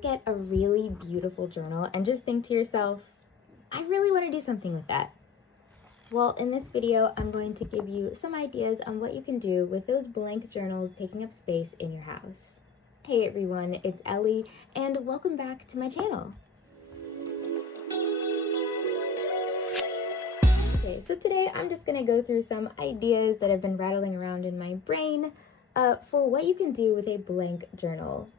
get a really beautiful journal and just think to yourself, I really want to do something with that? Well, in this video, I'm going to give you some ideas on what you can do with those blank journals taking up space in your house. Hey everyone, it's Ellie, and welcome back to my channel. Okay, so today I'm just gonna go through some ideas that have been rattling around in my brain for what you can do with a blank journal.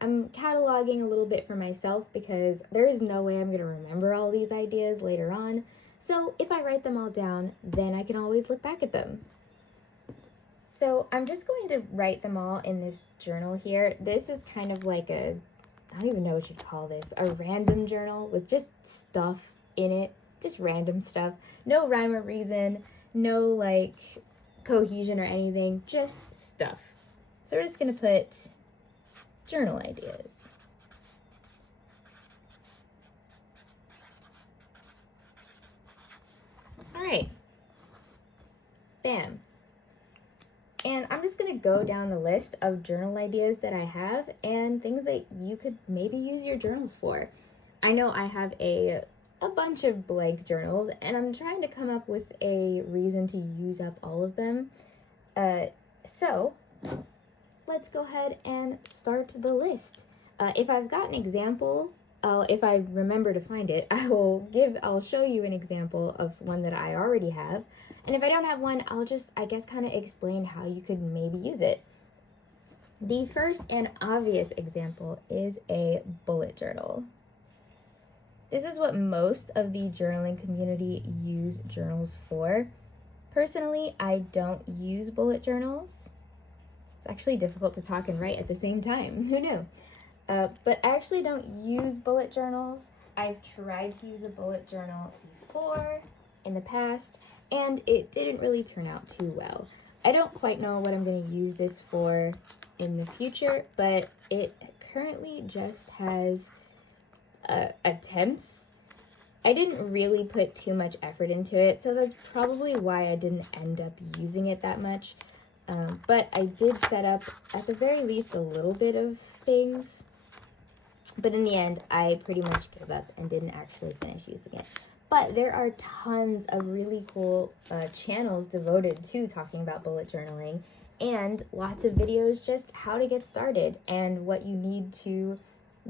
I'm cataloging a little bit for myself because there is no way I'm gonna remember all these ideas later on. So if I write them all down, then I can always look back at them. So I'm just going to write them all in this journal here. This is kind of like I don't even know what you'd call this, a random journal with just stuff in it, just random stuff. No rhyme or reason, no like cohesion or anything, just stuff. So we're just gonna put journal ideas. All right, bam. And I'm just gonna go down the list of journal ideas that I have and things that you could maybe use your journals for. I know I have a bunch of blank journals and I'm trying to come up with a reason to use up all of them. So let's go ahead and start the list. If I've got an example, if I remember to find it, I'll show you an example of one that I already have. And if I don't have one, I'll just, I guess, kind of explain how you could maybe use it. The first and obvious example is a bullet journal. This is what most of the journaling community use journals for. Personally, I don't use bullet journals. It's actually difficult to talk and write at the same time. Who knew? But I actually don't use bullet journals. I've tried to use a bullet journal before in the past, and it didn't really turn out too well. I don't quite know what I'm going to use this for in the future, but it currently just has attempts. I didn't really put too much effort into it, so that's probably why I didn't end up using it that much. But I did set up, at the very least, a little bit of things. But in the end, I pretty much gave up and didn't actually finish using it. But there are tons of really cool channels devoted to talking about bullet journaling and lots of videos just how to get started and what you need to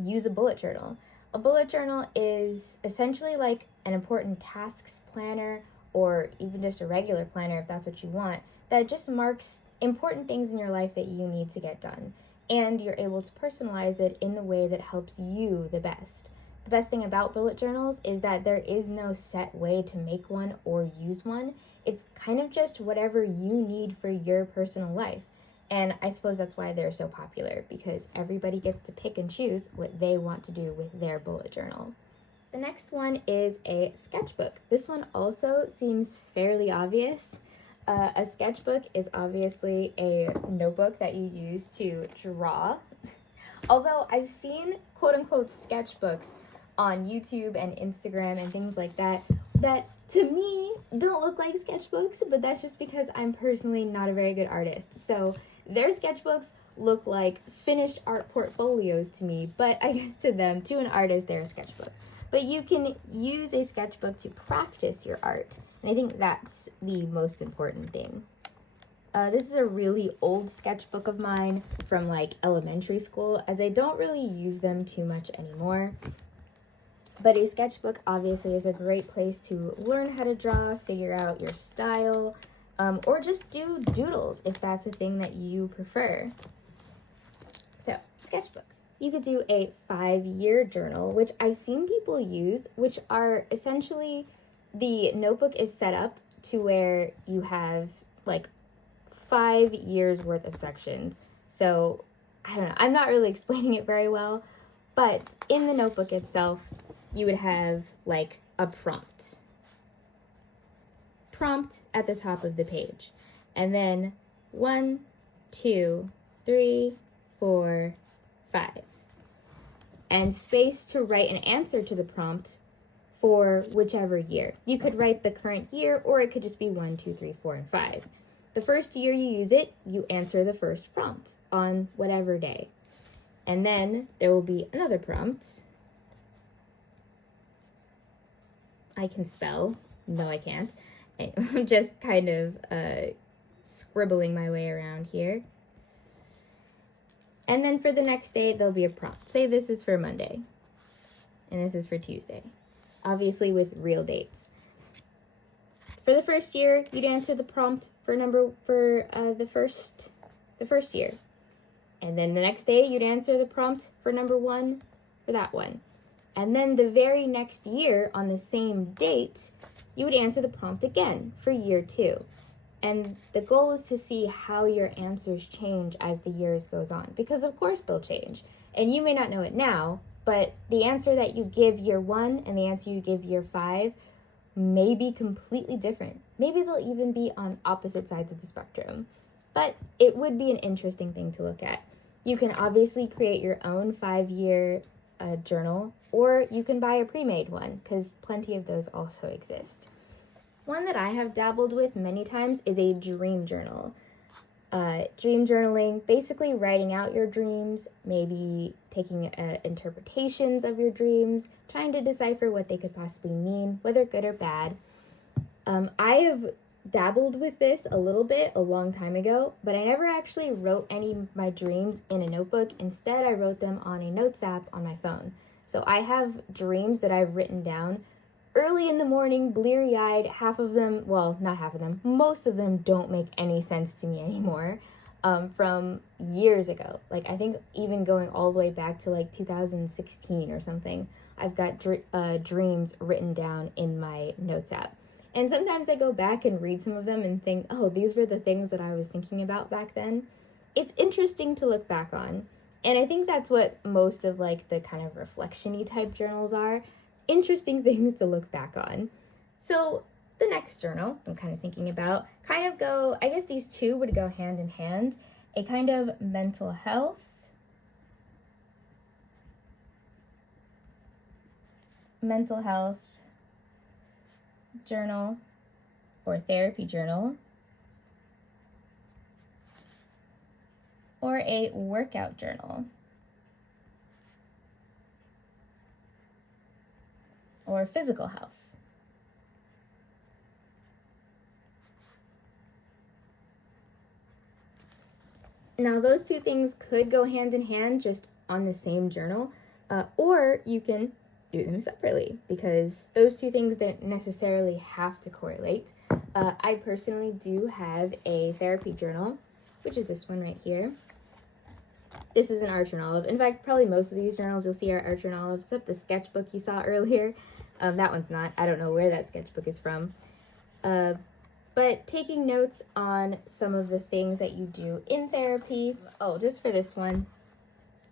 use a bullet journal. A bullet journal is essentially like an important tasks planner or even just a regular planner if that's what you want, that just marks important things in your life that you need to get done. And you're able to personalize it in the way that helps you the best. The best thing about bullet journals is that there is no set way to make one or use one. It's kind of just whatever you need for your personal life. And I suppose that's why they're so popular, because everybody gets to pick and choose what they want to do with their bullet journal. The next one is a sketchbook. This one also seems fairly obvious. A sketchbook is obviously a notebook that you use to draw. Although I've seen quote-unquote sketchbooks on YouTube and Instagram and things like that to me don't look like sketchbooks, but that's just because I'm personally not a very good artist. So their sketchbooks look like finished art portfolios to me, but I guess to them, to an artist, they're a sketchbook. But you can use a sketchbook to practice your art, and I think that's the most important thing. This is a really old sketchbook of mine from like elementary school, as I don't really use them too much anymore. But a sketchbook obviously is a great place to learn how to draw, figure out your style, or just do doodles if that's a thing that you prefer. So, sketchbook. You could do a 5-year journal, which I've seen people use, which are essentially, the notebook is set up to where you have like 5 years worth of sections. So, I don't know, I'm not really explaining it very well, but in the notebook itself, you would have like a prompt at the top of the page, and then 1, 2, 3, 4, 5, and space to write an answer to the prompt for whichever year. You could write the current year, or it could just be 1, 2, 3, 4, and 5. The first year you use it, you answer the first prompt on whatever day. And then there will be another prompt. I can spell. No, I can't. I'm just kind of scribbling my way around here. And then for the next day, there'll be a prompt. Say this is for Monday, and this is for Tuesday. Obviously with real dates. For the first year, you'd answer the prompt for the first year. And then the next day, you'd answer the prompt for number 1 for that one. And then the very next year, on the same date, you would answer the prompt again for year 2. And the goal is to see how your answers change as the years goes on, because of course they'll change. And you may not know it now, but the answer that you give year 1 and the answer you give year 5 may be completely different. Maybe they'll even be on opposite sides of the spectrum. But it would be an interesting thing to look at. You can obviously create your own 5-year journal, or you can buy a pre-made one, because plenty of those also exist. One that I have dabbled with many times is a dream journal. Dream journaling, basically writing out your dreams, maybe taking interpretations of your dreams, trying to decipher what they could possibly mean, whether good or bad. I have dabbled with this a little bit a long time ago, but I never actually wrote any of my dreams in a notebook. Instead, I wrote them on a notes app on my phone. So I have dreams that I've written down early in the morning, bleary-eyed. Half of them, well, not half of them, most of them don't make any sense to me anymore, from years ago. Like, I think even going all the way back to like 2016 or something, I've got dreams written down in my notes app. And sometimes I go back and read some of them and think, oh, these were the things that I was thinking about back then. It's interesting to look back on. And I think that's what most of like the kind of reflection-y type journals are. Interesting things to look back on. So the next journal I'm kind of thinking about I guess these two would go hand in hand. A kind of mental health journal or therapy journal, or a workout journal, or physical health. Now, those two things could go hand in hand just on the same journal, or you can do them separately, because those two things don't necessarily have to correlate. I personally do have a therapy journal, which is this one right here. This is an Archer and Olive. In fact, probably most of these journals you'll see are Archer and Olive, except the sketchbook you saw earlier. That one's not. I don't know where that sketchbook is from. But taking notes on some of the things that you do in therapy. Oh, just for this one,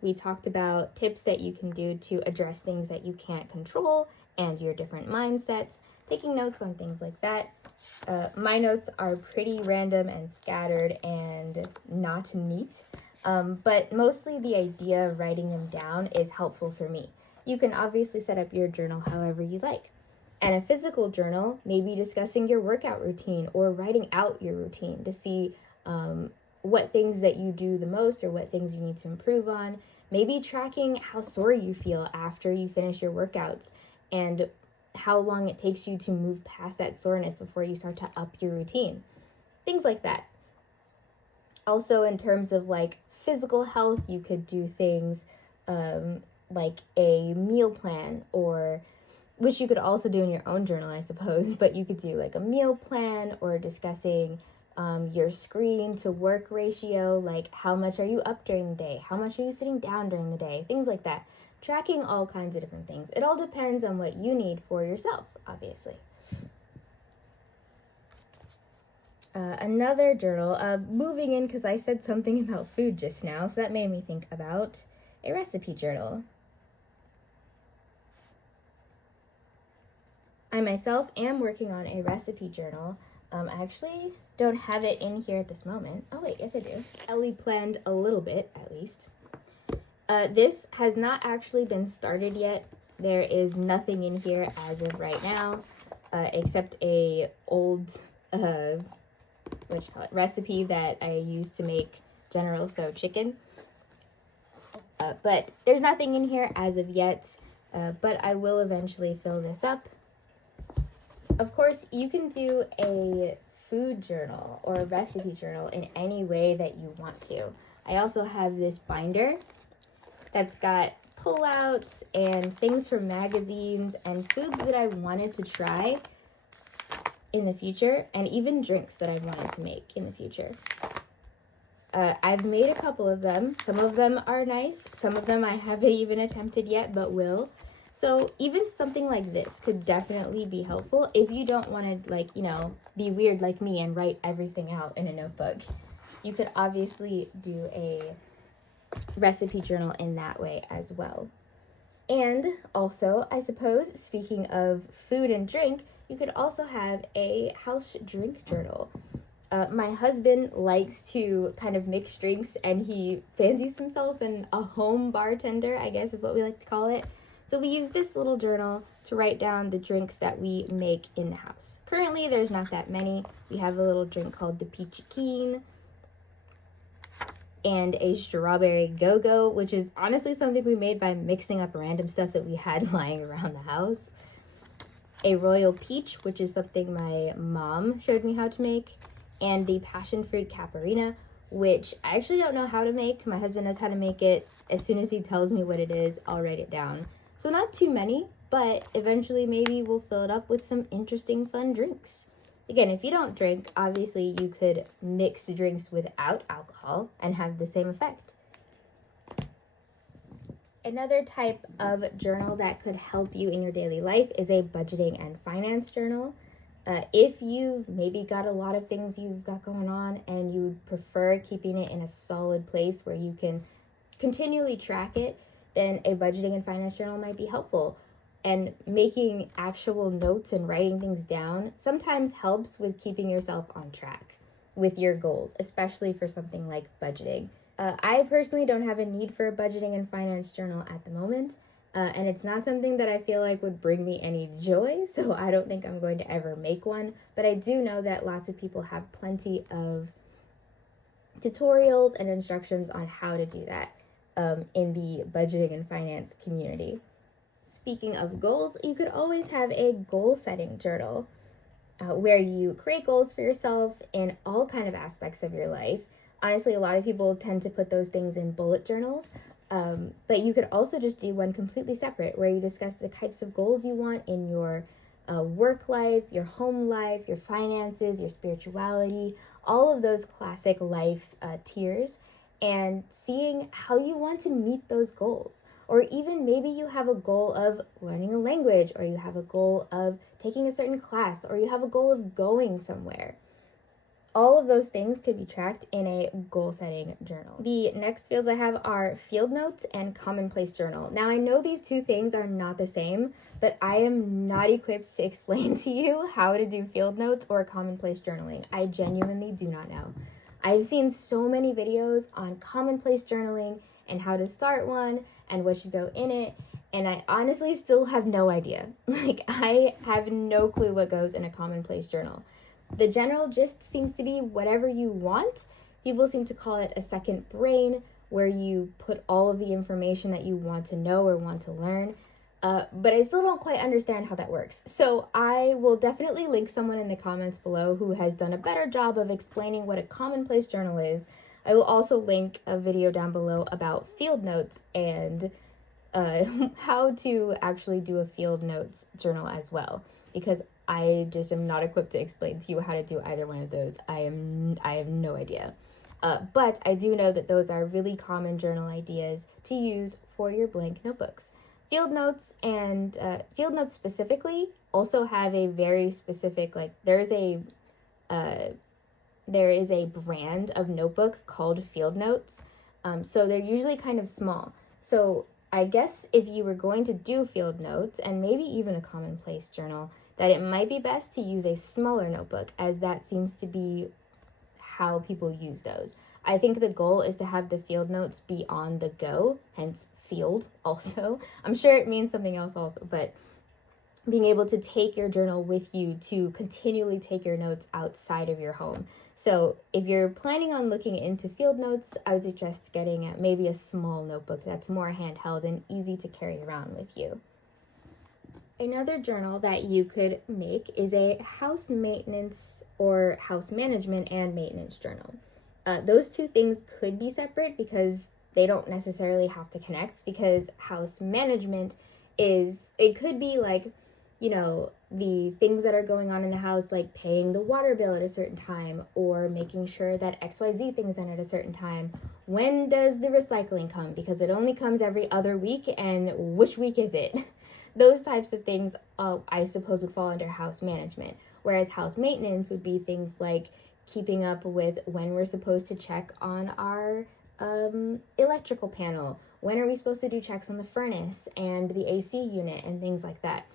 we talked about tips that you can do to address things that you can't control and your different mindsets. Taking notes on things like that. My notes are pretty random and scattered and not neat. But mostly the idea of writing them down is helpful for me. You can obviously set up your journal however you like. And a physical journal, maybe discussing your workout routine or writing out your routine to see what things that you do the most or what things you need to improve on. Maybe tracking how sore you feel after you finish your workouts and how long it takes you to move past that soreness before you start to up your routine. Things like that. Also, in terms of like physical health, you could do things like a meal plan, or which you could also do in your own journal, I suppose, but you could do like a meal plan or discussing your screen to work ratio, like how much are you up during the day, how much are you sitting down during the day, things like that. Tracking all kinds of different things. It all depends on what you need for yourself, obviously. Another journal, moving in because I said something about food just now, so that made me think about a recipe journal. I myself am working on a recipe journal. I actually don't have it in here at this moment. Oh wait, yes I do. Ellie planned a little bit, at least. This has not actually been started yet. There is nothing in here as of right now, except a old, recipe that I used to make General Tso chicken. But there's nothing in here as of yet, but I will eventually fill this up. Of course, you can do a food journal or a recipe journal in any way that you want to. I also have this binder that's got pullouts and things from magazines and foods that I wanted to try in the future, and even drinks that I wanted to make in the future. I've made a couple of them. Some of them are nice. Some of them I haven't even attempted yet, but will. So even something like this could definitely be helpful if you don't want to, like, you know, be weird like me and write everything out in a notebook. You could obviously do a recipe journal in that way as well. And also, I suppose, speaking of food and drink, you could also have a house drink journal. My husband likes to kind of mix drinks, and he fancies himself a home bartender, I guess is what we like to call it. So we use this little journal to write down the drinks that we make in the house. Currently, there's not that many. We have a little drink called the Peachy Keen and a strawberry go-go, which is honestly something we made by mixing up random stuff that we had lying around the house. A royal peach, which is something my mom showed me how to make, and the passion fruit caparina, which I actually don't know how to make. My husband knows how to make it. As soon as he tells me what it is, I'll write it down. So not too many, but eventually maybe we'll fill it up with some interesting, fun drinks. Again, if you don't drink, obviously you could mix drinks without alcohol and have the same effect. Another type of journal that could help you in your daily life is a budgeting and finance journal. If you've maybe got a lot of things you've got going on and you prefer keeping it in a solid place where you can continually track it, then a budgeting and finance journal might be helpful. And making actual notes and writing things down sometimes helps with keeping yourself on track with your goals, especially for something like budgeting. I personally don't have a need for a budgeting and finance journal at the moment. And it's not something that I feel like would bring me any joy, so I don't think I'm going to ever make one. But I do know that lots of people have plenty of tutorials and instructions on how to do that in the budgeting and finance community. Speaking of goals, you could always have a goal-setting journal where you create goals for yourself in all kind of aspects of your life. Honestly, a lot of people tend to put those things in bullet journals. But you could also just do one completely separate where you discuss the types of goals you want in your work life, your home life, your finances, your spirituality, all of those classic life tiers, and seeing how you want to meet those goals. Or even maybe you have a goal of learning a language, or you have a goal of taking a certain class, or you have a goal of going somewhere. All of those things could be tracked in a goal-setting journal. The next fields I have are field notes and commonplace journal. Now, I know these two things are not the same, but I am not equipped to explain to you how to do field notes or commonplace journaling. I genuinely do not know. I've seen so many videos on commonplace journaling and how to start one and what should go in it, and I honestly still have no idea. I have no clue what goes in a commonplace journal. The general gist seems to be whatever you want. People seem to call it a second brain, where you put all of the information that you want to know or want to learn. But I still don't quite understand how that works. So I will definitely link someone in the comments below who has done a better job of explaining what a commonplace journal is. I will also link a video down below about field notes and how to actually do a field notes journal as well, because I just am not equipped to explain to you how to do either one of those. I have no idea. But I do know that those are really common journal ideas to use for your blank notebooks. Field notes and field notes specifically also have a very specific, there is a brand of notebook called Field Notes. So they're usually kind of small. So I guess if you were going to do field notes and maybe even a commonplace journal, that it might be best to use a smaller notebook, as that seems to be how people use those. I think the goal is to have the field notes be on the go, hence field also. I'm sure it means something else also, but being able to take your journal with you to continually take your notes outside of your home. So if you're planning on looking into field notes, I would suggest getting maybe a small notebook that's more handheld and easy to carry around with you. Another journal that you could make is a house maintenance or house management and maintenance journal. Those two things could be separate because they don't necessarily have to connect, because house management it could be like, the things that are going on in the house, like paying the water bill at a certain time or making sure that XYZ thing's done at a certain time. When does the recycling come? Because it only comes every other week, and which week is it? Those types of things, I suppose, would fall under house management, whereas house maintenance would be things like keeping up with when we're supposed to check on our electrical panel, when are we supposed to do checks on the furnace and the AC unit and things like that.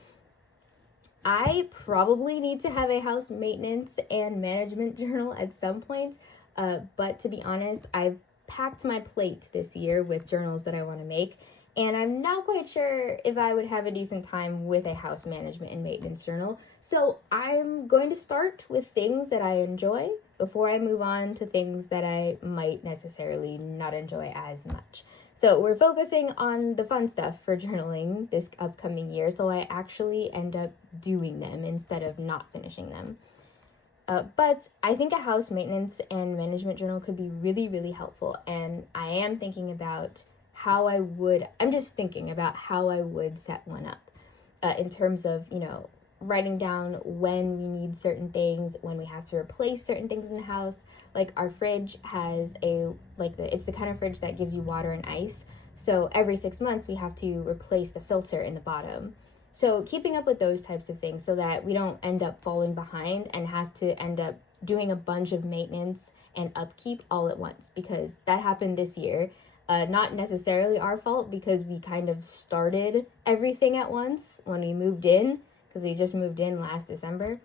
I probably need to have a house maintenance and management journal at some point, but to be honest, I've packed my plate this year with journals that I want to make, and I'm not quite sure if I would have a decent time with a house management and maintenance journal. So I'm going to start with things that I enjoy before I move on to things that I might necessarily not enjoy as much. So we're focusing on the fun stuff for journaling this upcoming year, so I actually end up doing them instead of not finishing them. But I think a house maintenance and management journal could be really, really helpful, and I am thinking about I'm just thinking about how I would set one up in terms of, writing down when we need certain things, when we have to replace certain things in the house. Like our fridge has it's the kind of fridge that gives you water and ice. So every 6 months we have to replace the filter in the bottom. So keeping up with those types of things so that we don't end up falling behind and have to end up doing a bunch of maintenance and upkeep all at once, because that happened this year. Not necessarily our fault, because we kind of started everything at once when we moved in, because we just moved in last December.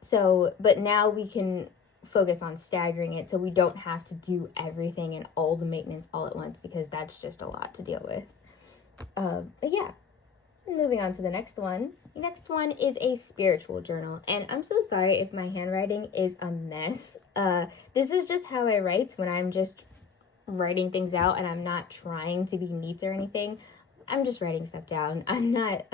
So, but now we can focus on staggering it so we don't have to do everything and all the maintenance all at once, because that's just a lot to deal with. But yeah, moving on to the next one. The next one is a spiritual journal, and I'm so sorry if my handwriting is a mess. This is just how I write when I'm just writing things out and I'm not trying to be neat or anything. I'm just writing stuff down. I'm not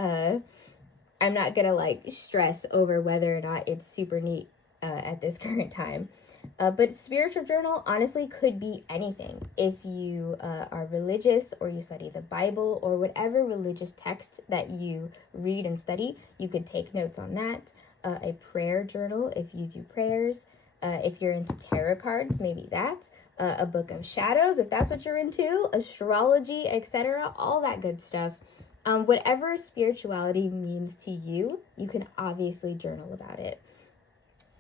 gonna stress over whether or not it's super neat at this current time. But spiritual journal honestly could be anything. If you are religious, or you study the Bible, or whatever religious text that you read and study, you could take notes on that. A prayer journal if you do prayers. If you're into tarot cards, maybe that. A book of shadows, if that's what you're into, astrology, etc., all that good stuff. Whatever spirituality means to you, you can obviously journal about it.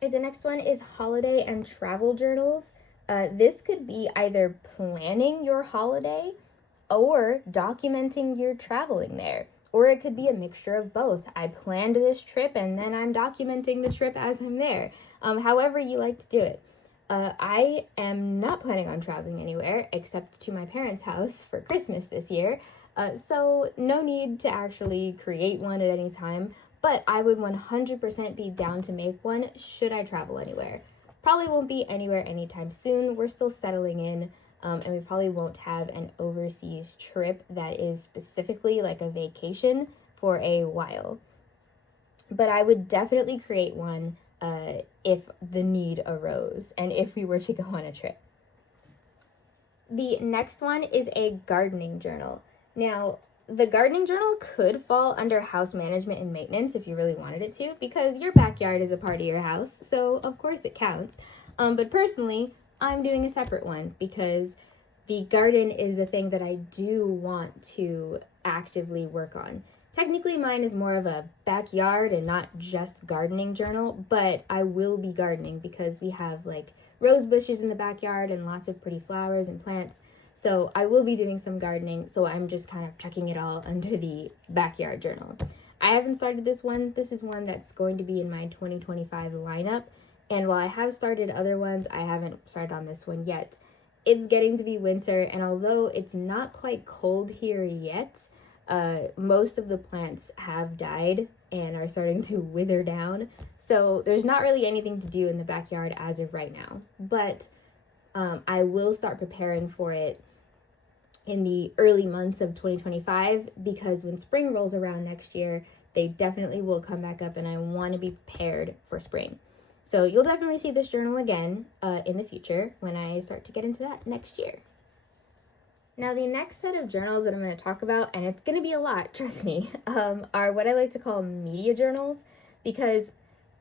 The next one is holiday and travel journals. This could be either planning your holiday or documenting your traveling there. Or it could be a mixture of both. I planned this trip and then I'm documenting the trip as I'm there. However you like to do it. I am not planning on traveling anywhere except to my parents' house for Christmas this year. So no need to actually create one at any time, but I would 100% be down to make one should I travel anywhere. Probably won't be anywhere anytime soon. We're still settling in, and we probably won't have an overseas trip that is specifically like a vacation for a while. But I would definitely create one if the need arose and if we were to go on a trip. The next one is a gardening journal. Now, the gardening journal could fall under house management and maintenance if you really wanted it to, because your backyard is a part of your house, so of course it counts. But personally, I'm doing a separate one because the garden is the thing that I do want to actively work on. Technically, mine is more of a backyard and not just gardening journal, but I will be gardening because we have rose bushes in the backyard and lots of pretty flowers and plants. So I will be doing some gardening, so I'm just kind of chucking it all under the backyard journal. I haven't started this one. This is one that's going to be in my 2025 lineup. And while I have started other ones, I haven't started on this one yet. It's getting to be winter, and although it's not quite cold here yet, Most of the plants have died and are starting to wither down. So there's not really anything to do in the backyard as of right now. But I will start preparing for it in the early months of 2025, because when spring rolls around next year, they definitely will come back up, and I want to be prepared for spring. So you'll definitely see this journal again in the future when I start to get into that next year. Now, the next set of journals that I'm going to talk about, and it's going to be a lot, trust me, are what I like to call media journals, because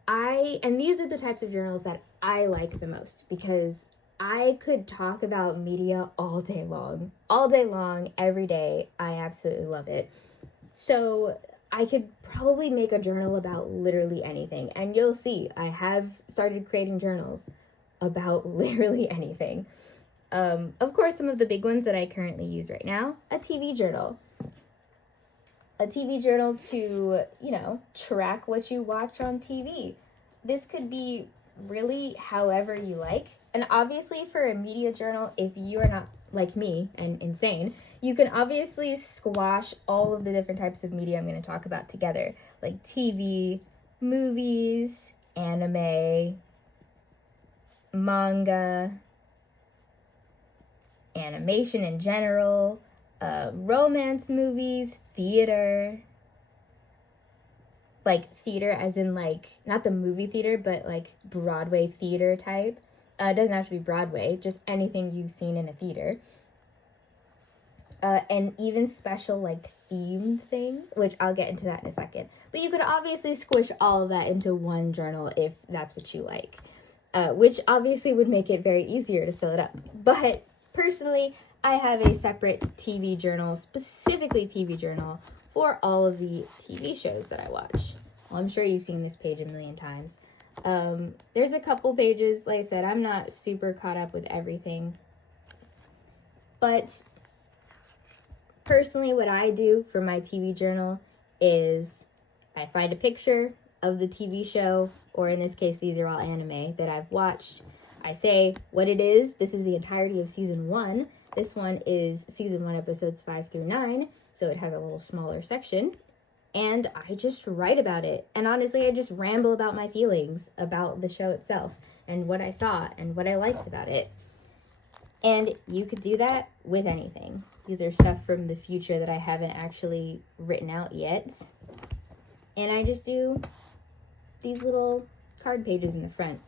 these are the types of journals that I like the most, because I could talk about media all day long, every day. I absolutely love it. So I could probably make a journal about literally anything, and you'll see I have started creating journals about literally anything. Of course, some of the big ones that I currently use right now, a TV journal. A TV journal to, track what you watch on TV. This could be really however you like. And obviously for a media journal, if you are not like me and insane, you can obviously squash all of the different types of media I'm going to talk about together, like TV, movies, anime, manga, animation in general, romance movies, theater, like theater as in like, not the movie theater, but like Broadway theater type. It doesn't have to be Broadway, just anything you've seen in a theater. And even special like themed things, which I'll get into that in a second. But you could obviously squish all of that into one journal if that's what you like, which obviously would make it very easier to fill it up. But personally, I have a separate TV journal, specifically TV journal, for all of the TV shows that I watch. Well, I'm sure you've seen this page a million times. There's a couple pages, like I said, I'm not super caught up with everything. But personally, what I do for my TV journal is I find a picture of the TV show, or in this case, these are all anime that I've watched. I say what it is. This is the entirety of season 1. This one is season 1, episodes 5 through 9. So it has a little smaller section. And I just write about it. And honestly, I just ramble about my feelings about the show itself and what I saw and what I liked about it. And you could do that with anything. These are stuff from the future that I haven't actually written out yet. And I just do these little card pages in the front.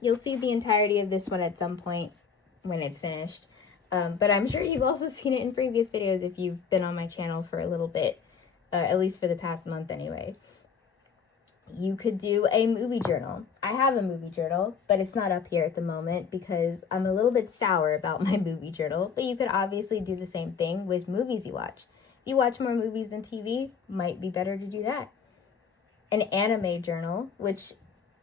You'll see the entirety of this one at some point when it's finished. But I'm sure you've also seen it in previous videos if you've been on my channel for a little bit, at least for the past month anyway. You could do a movie journal. I have a movie journal, but it's not up here at the moment because I'm a little bit sour about my movie journal. But you could obviously do the same thing with movies you watch. If you watch more movies than TV, might be better to do that. An anime journal, which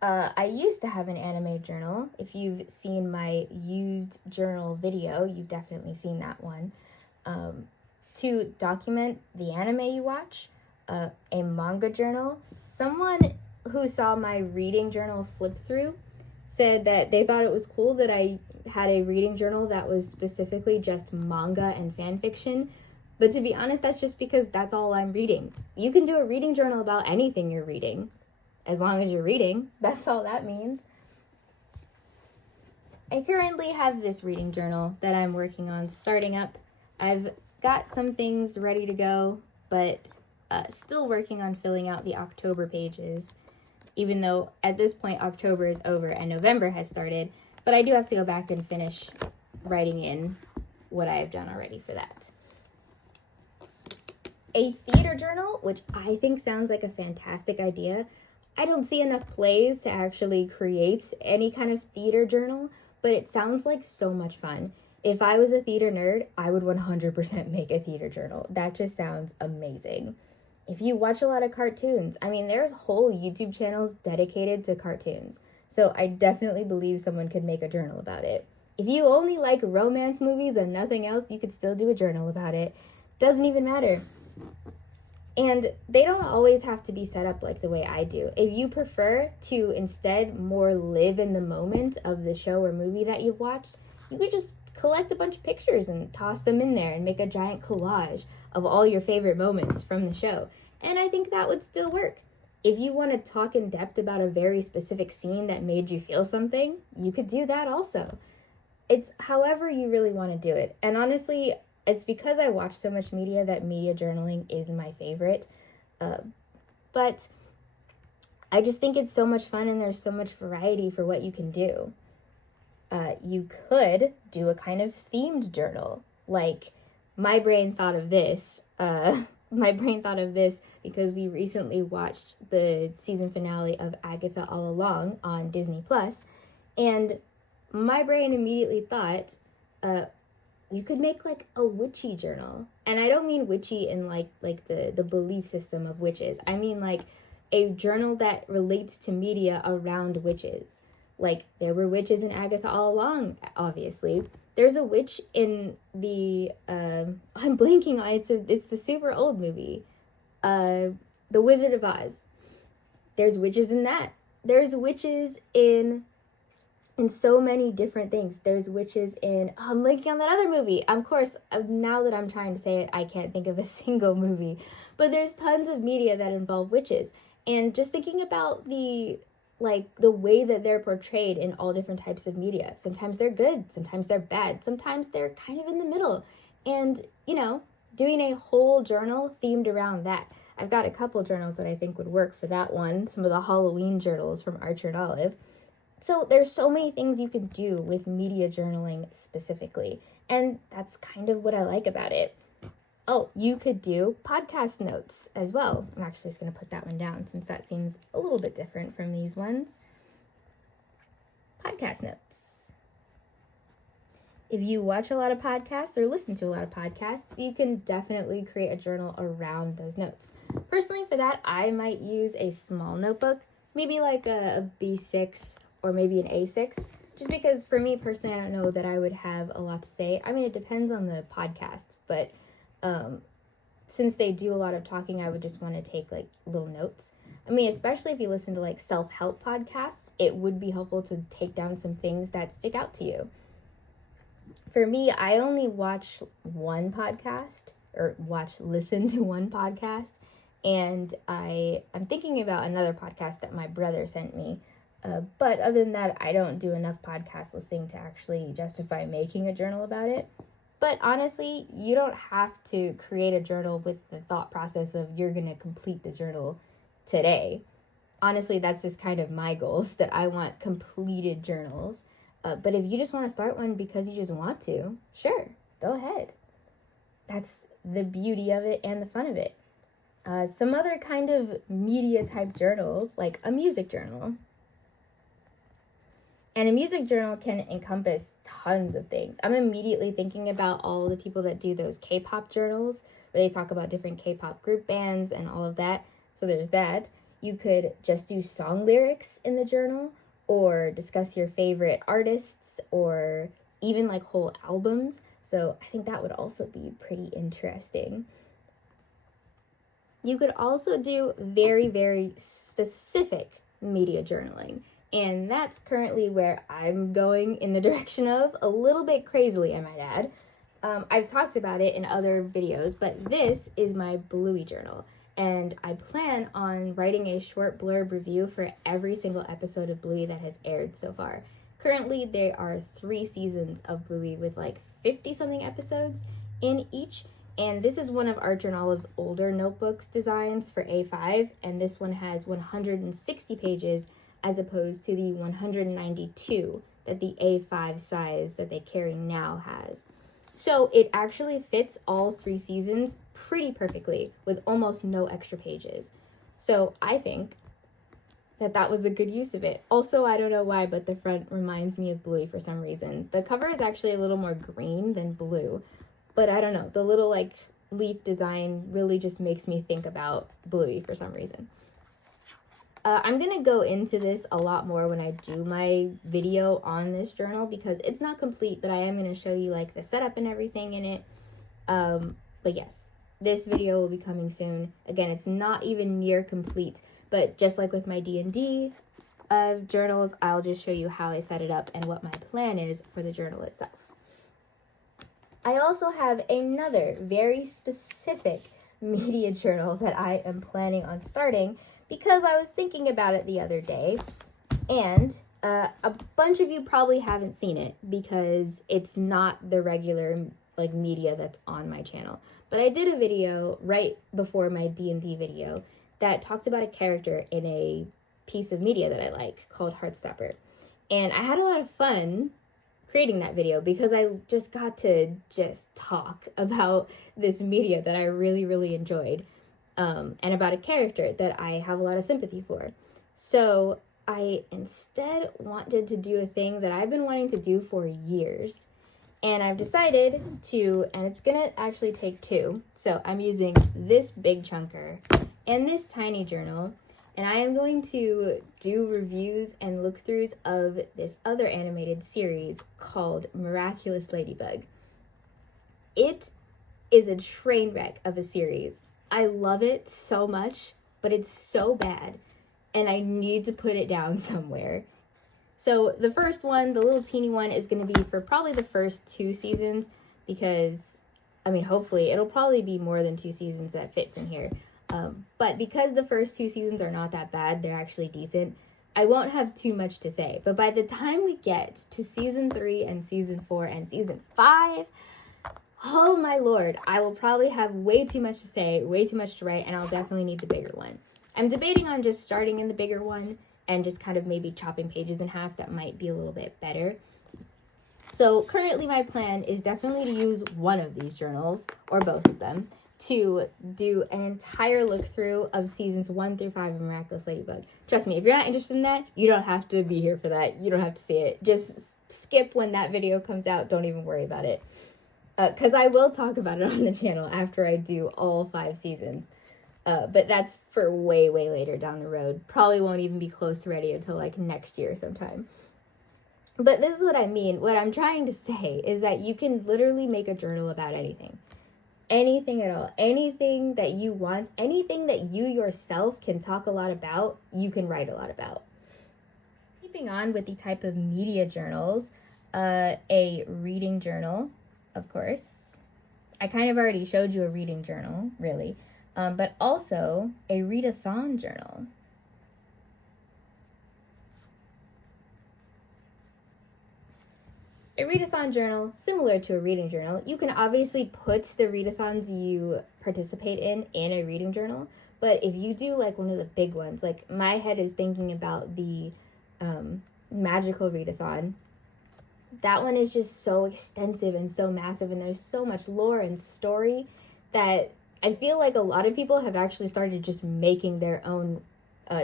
I used to have an anime journal. If you've seen my used journal video, you've definitely seen that one. To document the anime you watch, a manga journal. Someone who saw my reading journal flip through said that they thought it was cool that I had a reading journal that was specifically just manga and fan fiction. But to be honest, that's just because that's all I'm reading. You can do a reading journal about anything you're reading. As long as you're reading, that's all that means. I currently have this reading journal that I'm working on starting up. I've got some things ready to go, but still working on filling out the October pages, even though at this point October is over and November has started. But I do have to go back and finish writing in what I have done already for that. A theater journal, which I think sounds like a fantastic idea. I don't see enough plays to actually create any kind of theater journal, but it sounds like so much fun. If I was a theater nerd, I would 100% make a theater journal. That just sounds amazing. If you watch a lot of cartoons, I mean, there's whole YouTube channels dedicated to cartoons. So I definitely believe someone could make a journal about it. If you only like romance movies and nothing else, you could still do a journal about it. Doesn't even matter. And they don't always have to be set up like the way I do. If you prefer to instead more live in the moment of the show or movie that you've watched, you could just collect a bunch of pictures and toss them in there and make a giant collage of all your favorite moments from the show. And I think that would still work. If you want to talk in depth about a very specific scene that made you feel something, you could do that also. It's however you really want to do it. And honestly, it's because I watch so much media that media journaling is my favorite. But I just think it's so much fun and there's so much variety for what you can do. You could do a kind of themed journal. Like, my brain thought of this because we recently watched the season finale of Agatha All Along on Disney+, and my brain immediately thought, you could make like a witchy journal. And I don't mean witchy in like the belief system of witches. I mean like a journal that relates to media around witches. Like, there were witches in Agatha All Along, obviously. There's a witch in the, I'm blanking on it, it's the super old movie, The Wizard of Oz. There's witches in that. There's witches in so many different things. There's witches in, I'm blanking on that other movie. Of course, now that I'm trying to say it, I can't think of a single movie. But there's tons of media that involve witches. And just thinking about the way that they're portrayed in all different types of media. Sometimes they're good, sometimes they're bad, sometimes they're kind of in the middle. And, doing a whole journal themed around that. I've got a couple journals that I think would work for that one. Some of the Halloween journals from Archer and Olive. So there's so many things you can do with media journaling specifically. And that's kind of what I like about it. Oh, you could do podcast notes as well. I'm actually just going to put that one down since that seems a little bit different from these ones. Podcast notes. If you watch a lot of podcasts or listen to a lot of podcasts, you can definitely create a journal around those notes. Personally, for that, I might use a small notebook, maybe like a B6 or maybe an A6, just because for me personally, I don't know that I would have a lot to say. I mean, it depends on the podcast, but since they do a lot of talking, I would just want to take like little notes. I mean, especially if you listen to like self-help podcasts, it would be helpful to take down some things that stick out to you. For me, I only watch one podcast or listen to one podcast, and I'm thinking about another podcast that my brother sent me. But other than that, I don't do enough podcast listening to actually justify making a journal about it. But honestly, you don't have to create a journal with the thought process of you're going to complete the journal today. Honestly, that's just kind of my goals, that I want completed journals. But if you just want to start one because you just want to, sure, go ahead. That's the beauty of it and the fun of it. Some other kind of media type journals, like a music journal. And a music journal can encompass tons of things. I'm immediately thinking about all the people that do those K-pop journals, where they talk about different K-pop group bands and all of that. So there's that. You could just do song lyrics in the journal, or discuss your favorite artists, or even like whole albums. So I think that would also be pretty interesting. You could also do very, very specific media journaling. And that's currently where I'm going in the direction of, a little bit crazily, I might add. I've talked about it in other videos, but this is my Bluey journal. And I plan on writing a short blurb review for every single episode of Bluey that has aired so far. Currently, there are 3 seasons of Bluey with like 50-something episodes in each. And this is one of Archer and Olive's older notebooks designs for A5. And this one has 160 pages as opposed to the 192 that the A5 size that they carry now has. So it actually fits all 3 seasons pretty perfectly with almost no extra pages. So I think that was a good use of it. Also, I don't know why, but the front reminds me of Bluey for some reason. The cover is actually a little more green than blue, but I don't know. The little like leaf design really just makes me think about Bluey for some reason. I'm going to go into this a lot more when I do my video on this journal, because it's not complete, but I am going to show you like the setup and everything in it. But yes, this video will be coming soon. Again, it's not even near complete, but just like with my D&D journals, I'll just show you how I set it up and what my plan is for the journal itself. I also have another very specific media journal that I am planning on starting because I was thinking about it the other day, and a bunch of you probably haven't seen it because it's not the regular like media that's on my channel. But I did a video right before my D&D video that talked about a character in a piece of media that I like called Heartstopper. And I had a lot of fun creating that video because I just got to just talk about this media that I really, really enjoyed, and about a character that I have a lot of sympathy for. So I instead wanted to do a thing that I've been wanting to do for years. And I've decided to, and it's gonna actually take two. So I'm using this big chunker and this tiny journal, and I am going to do reviews and look-throughs of this other animated series called Miraculous Ladybug. It is a train wreck of a series. I love it so much, but it's so bad, and I need to put it down somewhere. So the first one, the little teeny one, is going to be for probably the first 2 seasons because, I mean, hopefully it'll probably be more than 2 seasons that fits in here. But because the first 2 seasons are not that bad, they're actually decent, I won't have too much to say. But by the time we get to season 3 and season 4 and season 5, oh my lord, I will probably have way too much to say, way too much to write, and I'll definitely need the bigger one. I'm debating on just starting in the bigger one and just kind of maybe chopping pages in half. That might be a little bit better. So currently my plan is definitely to use one of these journals, or both of them, to do an entire look through of seasons 1 through 5 of Miraculous Ladybug. Trust me, if you're not interested in that, you don't have to be here for that. You don't have to see it. Just skip when that video comes out. Don't even worry about it. Because I will talk about it on the channel after I do all 5 seasons. But that's for way, way later down the road. Probably won't even be close to ready until like next year sometime. But this is what I mean. What I'm trying to say is that you can literally make a journal about anything. Anything at all. Anything that you want. Anything that you yourself can talk a lot about, you can write a lot about. Keeping on with the type of media journals, a reading journal, of course. I kind of already showed you a reading journal, really. But also a readathon journal. A readathon journal, similar to a reading journal, you can obviously put the readathons you participate in a reading journal, but if you do like one of the big ones, like my head is thinking about the magical readathon, that one is just so extensive and so massive, and there's so much lore and story that I feel like a lot of people have actually started just making their own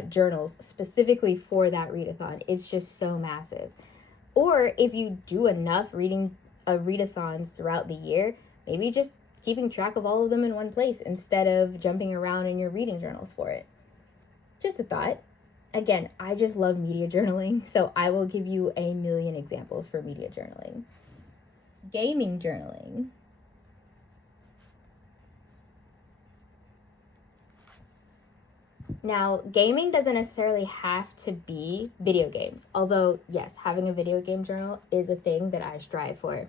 journals specifically for that readathon. It's just so massive. Or if you do enough readathons throughout the year, maybe just keeping track of all of them in one place instead of jumping around in your reading journals for it. Just a thought. Again, I just love media journaling, so I will give you a million examples for media journaling. Gaming journaling. Now, gaming doesn't necessarily have to be video games, although, yes, having a video game journal is a thing that I strive for.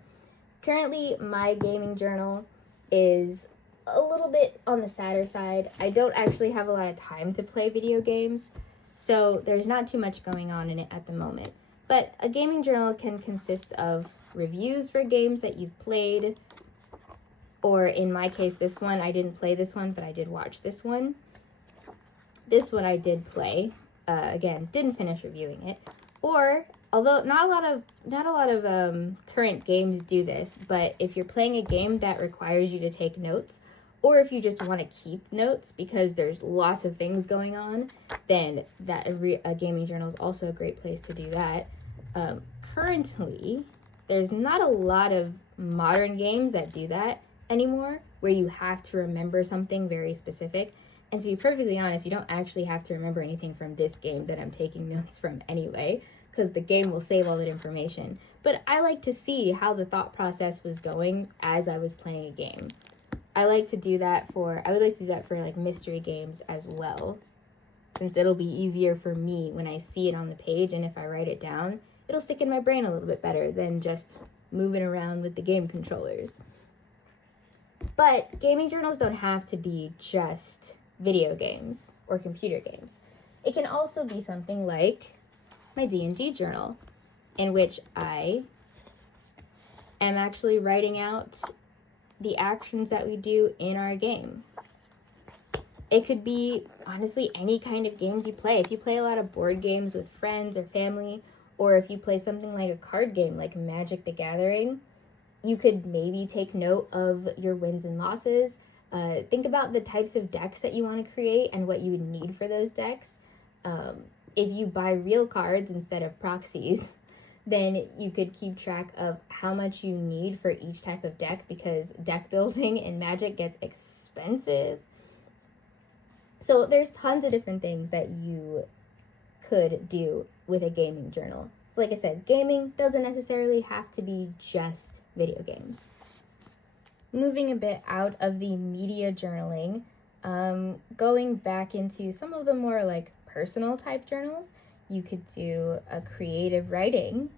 Currently, my gaming journal is a little bit on the sadder side. I don't actually have a lot of time to play video games, so there's not too much going on in it at the moment. But a gaming journal can consist of reviews for games that you've played, or in my case, this one, I didn't play this one, but I did watch this one. This one I did play. Again, didn't finish reviewing it. Or, although not a lot of current games do this, but if you're playing a game that requires you to take notes, or if you just want to keep notes because there's lots of things going on, then a gaming journal is also a great place to do that. Currently, there's not a lot of modern games that do that anymore, where you have to remember something very specific. And to be perfectly honest, you don't actually have to remember anything from this game that I'm taking notes from anyway, because the game will save all that information. But I like to see how the thought process was going as I was playing a game. I would like to do that for like mystery games as well, since it'll be easier for me when I see it on the page, and if I write it down, it'll stick in my brain a little bit better than just moving around with the game controllers. But gaming journals don't have to be just video games or computer games. It can also be something like my D&D journal, in which I am actually writing out the actions that we do in our game. It could be, honestly, any kind of games you play. If you play a lot of board games with friends or family, or if you play something like a card game like Magic the Gathering, you could maybe take note of your wins and losses. Think about the types of decks that you want to create and what you would need for those decks. If you buy real cards instead of proxies, then you could keep track of how much you need for each type of deck, because deck building in Magic gets expensive. So there's tons of different things that you could do with a gaming journal. Like I said, gaming doesn't necessarily have to be just video games. Moving a bit out of the media journaling, going back into some of the more like personal type journals, you could do a creative writing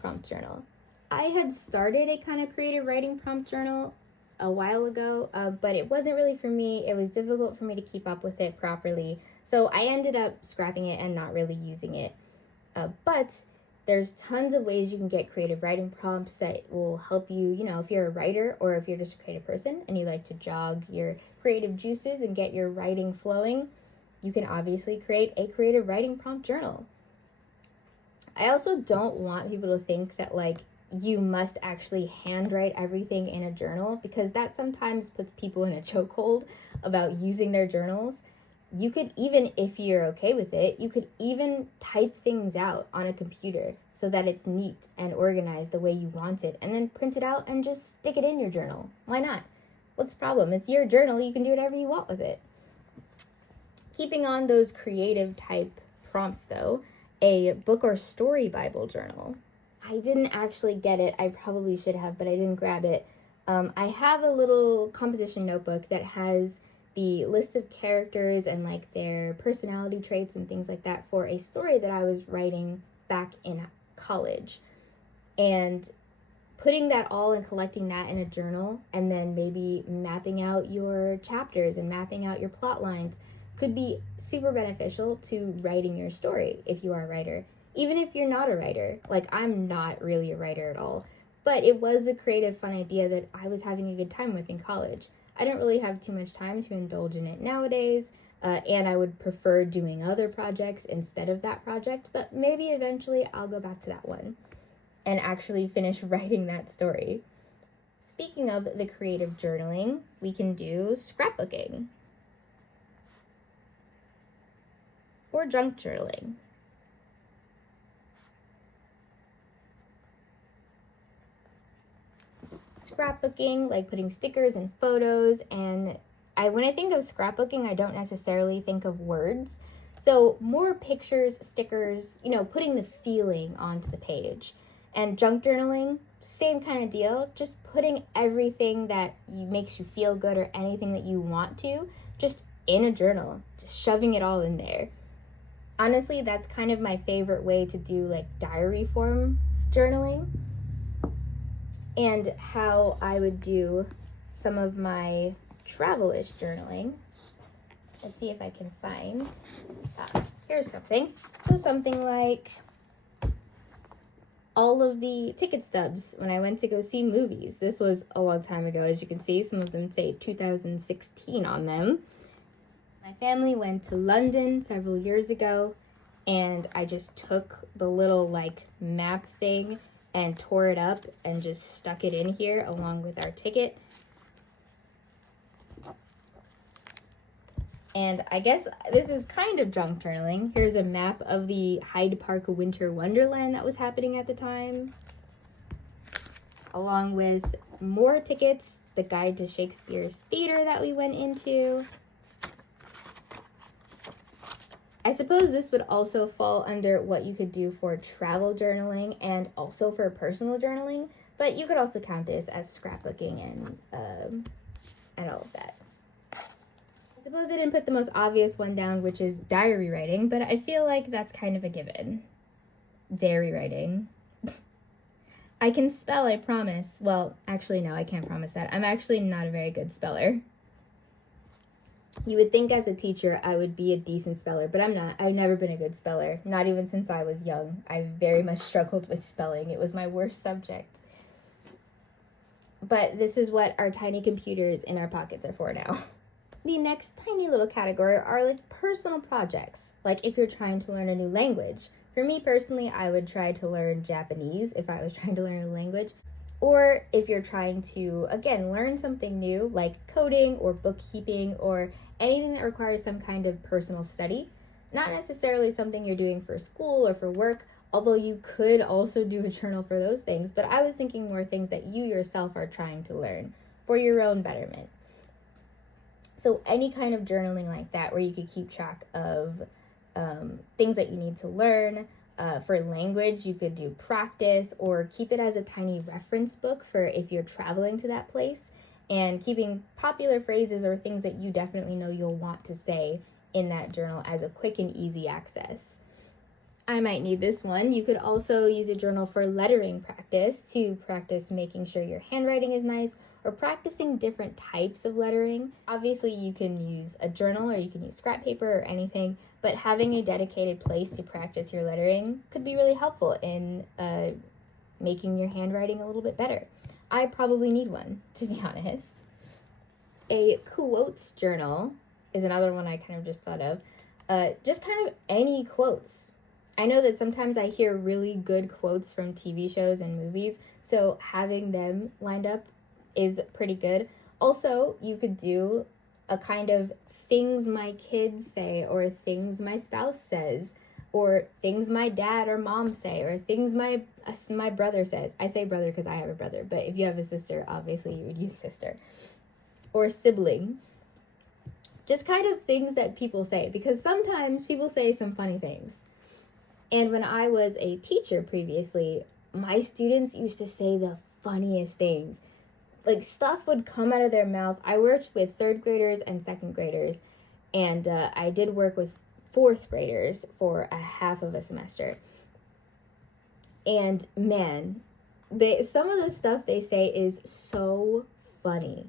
prompt journal. I had started a kind of creative writing prompt journal a while ago, but it wasn't really for me. It was difficult for me to keep up with it properly, so I ended up scrapping it and not really using it. But there's tons of ways you can get creative writing prompts that will help you, if you're a writer or if you're just a creative person and you like to jog your creative juices and get your writing flowing, you can obviously create a creative writing prompt journal. I also don't want people to think that you must actually handwrite everything in a journal, because that sometimes puts people in a chokehold about using their journals. You could, even if you're okay with it, you could even type things out on a computer so that it's neat and organized the way you want it, and then print it out and just stick it in your journal. Why not? What's the problem? It's your journal. You can do whatever you want with it. Keeping on those creative type prompts though, a book or story Bible journal. I didn't actually get it. I probably should have, but I didn't grab it. I have a little composition notebook that has the list of characters and their personality traits and things like that for a story that I was writing back in college. And putting that all and collecting that in a journal, and then maybe mapping out your chapters and mapping out your plot lines, could be super beneficial to writing your story if you are a writer. Even if you're not a writer, I'm not really a writer at all, but it was a creative, fun idea that I was having a good time with in college. I don't really have too much time to indulge in it nowadays, and I would prefer doing other projects instead of that project, but maybe eventually I'll go back to that one and actually finish writing that story. Speaking of the creative journaling, we can do scrapbooking or junk journaling. Scrapbooking, like putting stickers and photos, and when I think of scrapbooking, I don't necessarily think of words. So more pictures, stickers, putting the feeling onto the page. And junk journaling, same kind of deal, just putting everything that makes you feel good or anything that you want to, just in a journal, just shoving it all in there. Honestly, that's kind of my favorite way to do diary form journaling. And how I would do some of my travel-ish journaling. Let's see if I can find, here's something. So something like all of the ticket stubs when I went to go see movies. This was a long time ago, as you can see. Some of them say 2016 on them. My family went to London several years ago, and I just took the little map thing and tore it up and just stuck it in here along with our ticket. And I guess this is kind of junk journaling. Here's a map of the Hyde Park Winter Wonderland that was happening at the time, along with more tickets, the guide to Shakespeare's theater that we went into. I suppose this would also fall under what you could do for travel journaling and also for personal journaling, but you could also count this as scrapbooking and all of that. I suppose I didn't put the most obvious one down, which is diary writing, but I feel like that's kind of a given. Diary writing. I can spell, I promise. Well, actually, no, I can't promise that. I'm actually not a very good speller. You would think as a teacher I would be a decent speller, but I'm not. I've never been a good speller, not even since I was young. I very much struggled with spelling. It was my worst subject. But this is what our tiny computers in our pockets are for now. The next tiny little category are like personal projects. Like if you're trying to learn a new language. For me personally, I would try to learn Japanese if I was trying to learn a language. Or if you're trying to, again, learn something new, like coding or bookkeeping or anything that requires some kind of personal study. Not necessarily something you're doing for school or for work, although you could also do a journal for those things. But I was thinking more things that you yourself are trying to learn for your own betterment. So any kind of journaling like that where you could keep track of things that you need to learn. For language, you could do practice or keep it as a tiny reference book for if you're traveling to that place, and keeping popular phrases or things that you definitely know you'll want to say in that journal as a quick and easy access. I might need this one. You could also use a journal for lettering practice to practice making sure your handwriting is nice or practicing different types of lettering. Obviously, you can use a journal or you can use scrap paper or anything, but having a dedicated place to practice your lettering could be really helpful in making your handwriting a little bit better. I probably need one, to be honest. A quotes journal is another one I kind of just thought of. Just kind of any quotes. I know that sometimes I hear really good quotes from TV shows and movies, so having them lined up is pretty good. Also, you could do a kind of things my kids say, or things my spouse says, or things my dad or mom say, or things my brother says. I say brother because I have a brother, but if you have a sister, obviously you would use sister. Or sibling. Just kind of things that people say, because sometimes people say some funny things. And when I was a teacher previously, my students used to say the funniest things. Like, stuff would come out of their mouth. I worked with 3rd graders and 2nd graders, and I did work with 4th graders for a half of a semester. And man, some of the stuff they say is so funny.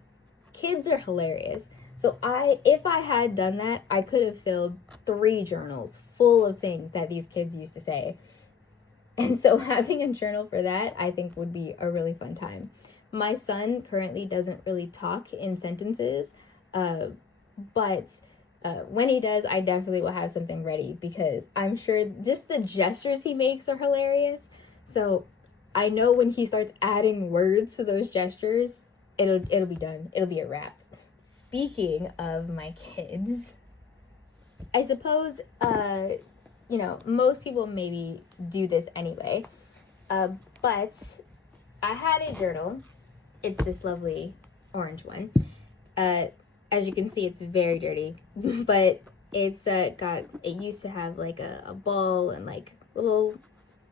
Kids are hilarious. So if I had done that, I could have filled 3 journals full of things that these kids used to say. And so having a journal for that, I think, would be a really fun time. My son currently doesn't really talk in sentences, but when he does, I definitely will have something ready, because I'm sure just the gestures he makes are hilarious. So I know when he starts adding words to those gestures, it'll be done. It'll be a wrap. Speaking of my kids, I suppose, most people maybe do this anyway, but I had a journal. It's this lovely orange one. As you can see, it's very dirty, but it used to have like a ball and like little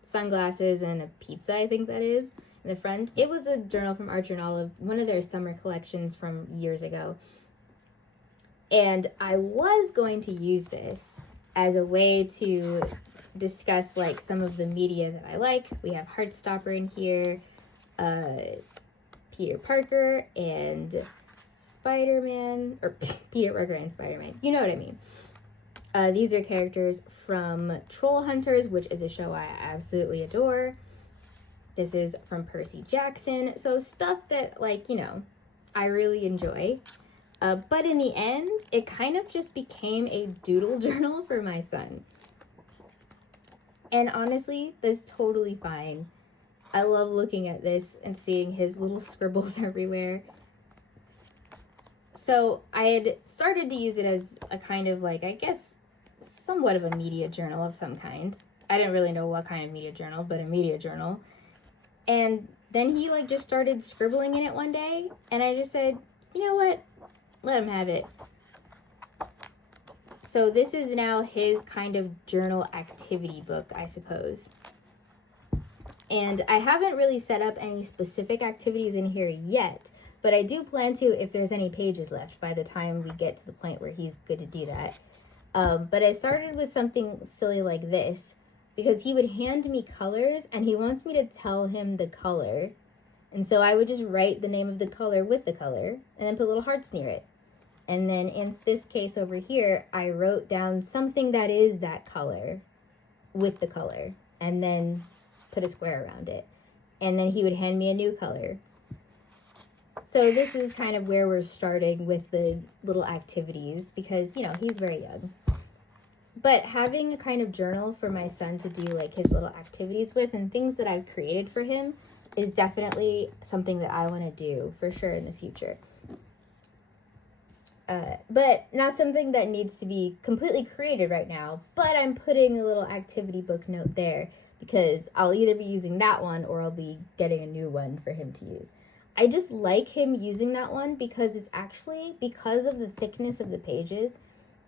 sunglasses and a pizza, I think that is, in the front. It was a journal from Art Journal, one of their summer collections from years ago. And I was going to use this as a way to discuss like some of the media that I like. We have Heartstopper in here, Peter Parker and Spider-Man, or Peter Parker and Spider-Man. You know what I mean. These are characters from Troll Hunters, which is a show I absolutely adore. This is from Percy Jackson. So stuff that, I really enjoy. But in the end, it kind of just became a doodle journal for my son. And honestly, that's totally fine. I love looking at this and seeing his little scribbles everywhere. So I had started to use it as a kind of somewhat of a media journal of some kind. I didn't really know what kind of media journal, but a media journal. And then he just started scribbling in it one day, and I just said, you know what? Let him have it. So this is now his kind of journal activity book, I suppose. And I haven't really set up any specific activities in here yet, but I do plan to if there's any pages left by the time we get to the point where he's good to do that. But I started with something silly like this. because he would hand me colors and he wants me to tell him the color. And so I would just write the name of the color with the color and then put little hearts near it. And then in this case over here, I wrote down something that is that color with the color and then put a square around it. And then he would hand me a new color. So this is kind of where we're starting with the little activities because, you know, he's very young. But having a kind of journal for my son to do like his little activities with and things that I've created for him is definitely something that I want to do for sure in the future. But not something that needs to be completely created right now, but I'm putting a little activity book note there because I'll either be using that one or I'll be getting a new one for him to use. I just like him using that one because it's actually, because of the thickness of the pages,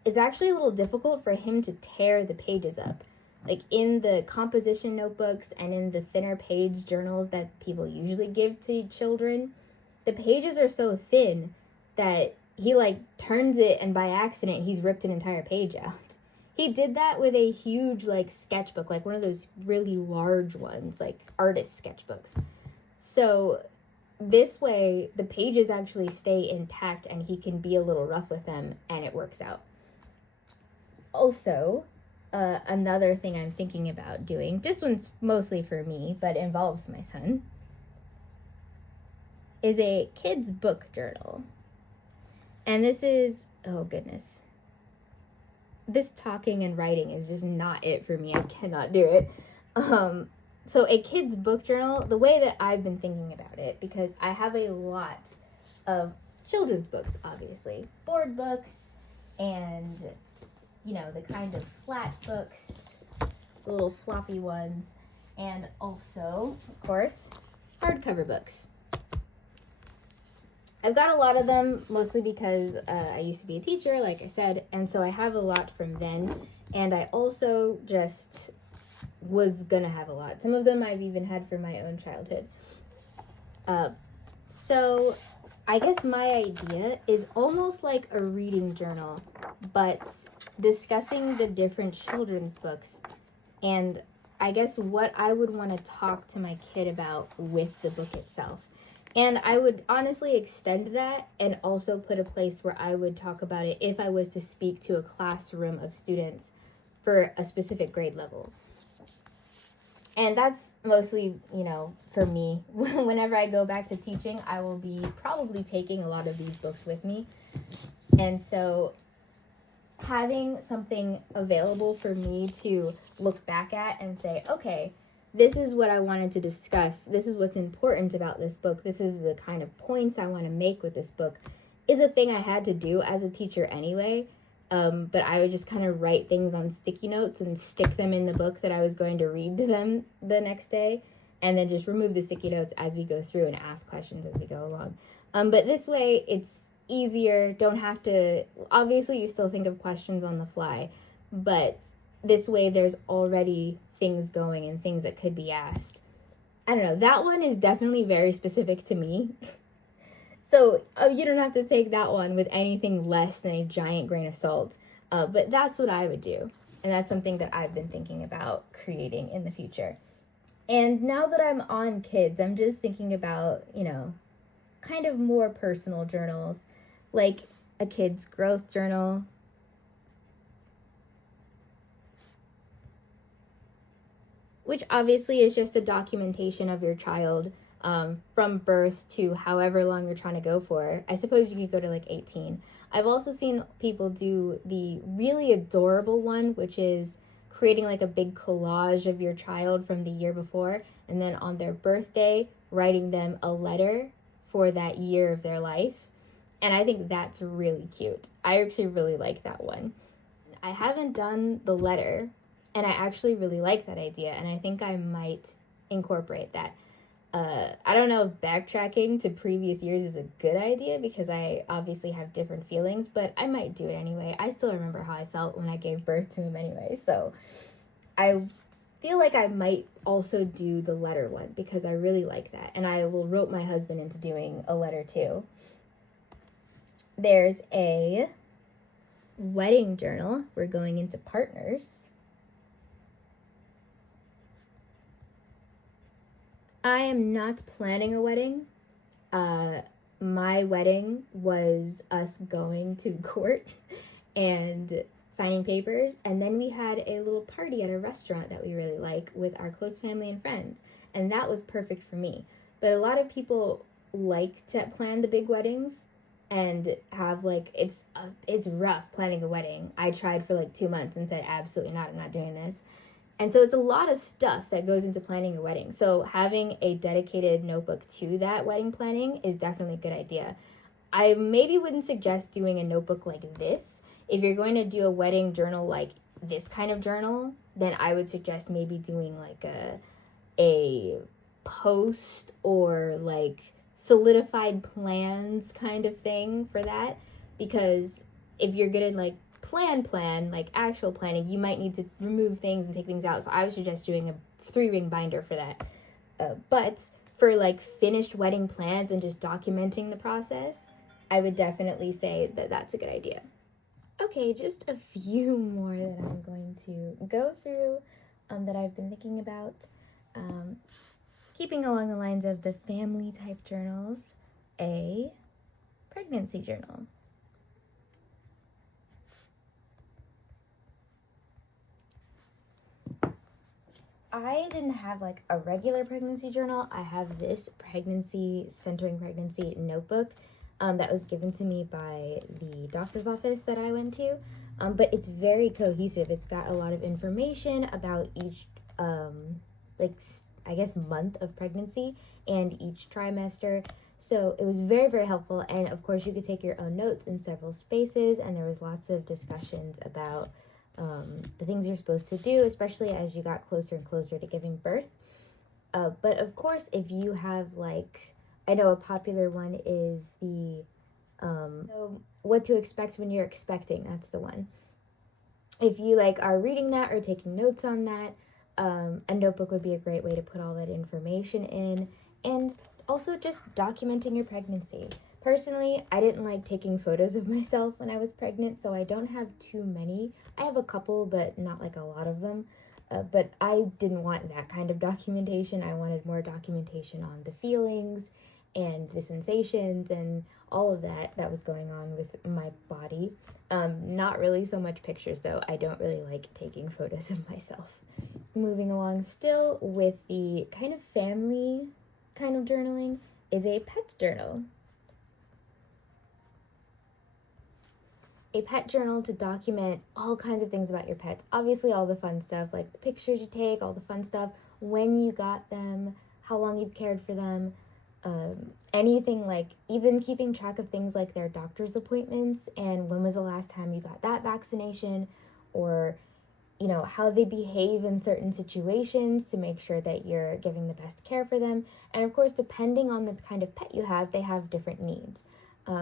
it's actually a little difficult for him to tear the pages up. Like in the composition notebooks and in the thinner page journals that people usually give to children, the pages are so thin that he like turns it and by accident he's ripped an entire page out. He did that with a huge like sketchbook, like one of those really large ones, like artist sketchbooks. So this way the pages actually stay intact and he can be a little rough with them and it works out. Also, another thing I'm thinking about doing, this one's mostly for me, but involves my son, is a kid's book journal. And this is, oh goodness, this talking and writing is just not it for me. I cannot do it. So a kid's book journal, the way that I've been thinking about it, because I have a lot of children's books, obviously, board books and, you know, the kind of flat books, the little floppy ones, and also, of course, hardcover books. I've got a lot of them, mostly because I used to be a teacher, like I said, and so I have a lot from then, and I also just was gonna have a lot. Some of them I've even had from my own childhood. So I guess my idea is almost like a reading journal, but discussing the different children's books, and I guess what I would want to talk to my kid about with the book itself. And I would honestly extend that and also put a place where I would talk about it if I was to speak to a classroom of students for a specific grade level. And that's mostly, you know, for me. Whenever I go back to teaching, I will be probably taking a lot of these books with me. And so having something available for me to look back at and say, okay, this is what I wanted to discuss. This is what's important about this book. This is the kind of points I want to make with this book, is a thing I had to do as a teacher anyway. But I would just kind of write things on sticky notes and stick them in the book that I was going to read to them the next day, and then just remove the sticky notes as we go through and ask questions as we go along. But this way, it's easier. Don't have to, obviously you still think of questions on the fly, but this way there's already things going and things that could be asked. I don't know, that one is definitely very specific to me. So you don't have to take that one with anything less than a giant grain of salt. But that's what I would do. And that's something that I've been thinking about creating in the future. And now that I'm on kids, I'm just thinking about, you know, kind of more personal journals, like a kid's growth journal, which obviously is just a documentation of your child from birth to however long you're trying to go for. I suppose you could go to like 18. I've also seen people do the really adorable one, which is creating like a big collage of your child from the year before, and then on their birthday, writing them a letter for that year of their life. And I think that's really cute. I actually really like that one. I haven't done the letter, and I actually really like that idea, and I think I might incorporate that. I don't know if backtracking to previous years is a good idea because I obviously have different feelings, but I might do it anyway. I still remember how I felt when I gave birth to him anyway, so I feel like I might also do the letter one because I really like that, and I will rope my husband into doing a letter too. There's a wedding journal. We're going into partners. I am not planning a wedding. My wedding was us going to court and signing papers, and then we had a little party at a restaurant that we really like with our close family and friends, and that was perfect for me. But a lot of people like to plan the big weddings and have like it's rough planning a wedding. I tried for like 2 months and said absolutely not, I'm not doing this. And so it's a lot of stuff that goes into planning a wedding. So having a dedicated notebook to that wedding planning is definitely a good idea. I maybe wouldn't suggest doing a notebook like this. If you're going to do a wedding journal like this kind of journal, then I would suggest maybe doing like a post or like solidified plans kind of thing for that. Because if you're gonna like plan, like actual planning, you might need to remove things and take things out. So I would suggest doing a 3-ring binder for that. But for like finished wedding plans and just documenting the process, I would definitely say that that's a good idea. Okay, just a few more that I'm going to go through that I've been thinking about. Keeping along the lines of the family type journals, a pregnancy journal. I didn't have like a regular pregnancy journal. I have this centering pregnancy notebook that was given to me by the doctor's office that I went to. But it's very cohesive. It's got a lot of information about each, month of pregnancy and each trimester. So it was very, very helpful. And of course, you could take your own notes in several spaces. And there was lots of discussions about the things you're supposed to do, especially as you got closer and closer to giving birth. But of course, if you have I know a popular one is the what to expect when you're expecting. That's the one. If you are reading that or taking notes on that, a notebook would be a great way to put all that information in, and also just documenting your pregnancy. Personally, I didn't like taking photos of myself when I was pregnant, so I don't have too many. I have a couple, but not a lot of them. But I didn't want that kind of documentation. I wanted more documentation on the feelings and the sensations and all of that was going on with my body. Not really so much pictures, though. I don't really like taking photos of myself. Moving along still with the kind of family kind of journaling is a pet journal. A pet journal to document all kinds of things about your pets. Obviously, all the fun stuff, like the pictures you take, all the fun stuff, when you got them, how long you've cared for them, anything even keeping track of things like their doctor's appointments and when was the last time you got that vaccination, or how they behave in certain situations to make sure that you're giving the best care for them. And of course, depending on the kind of pet you have, they have different needs.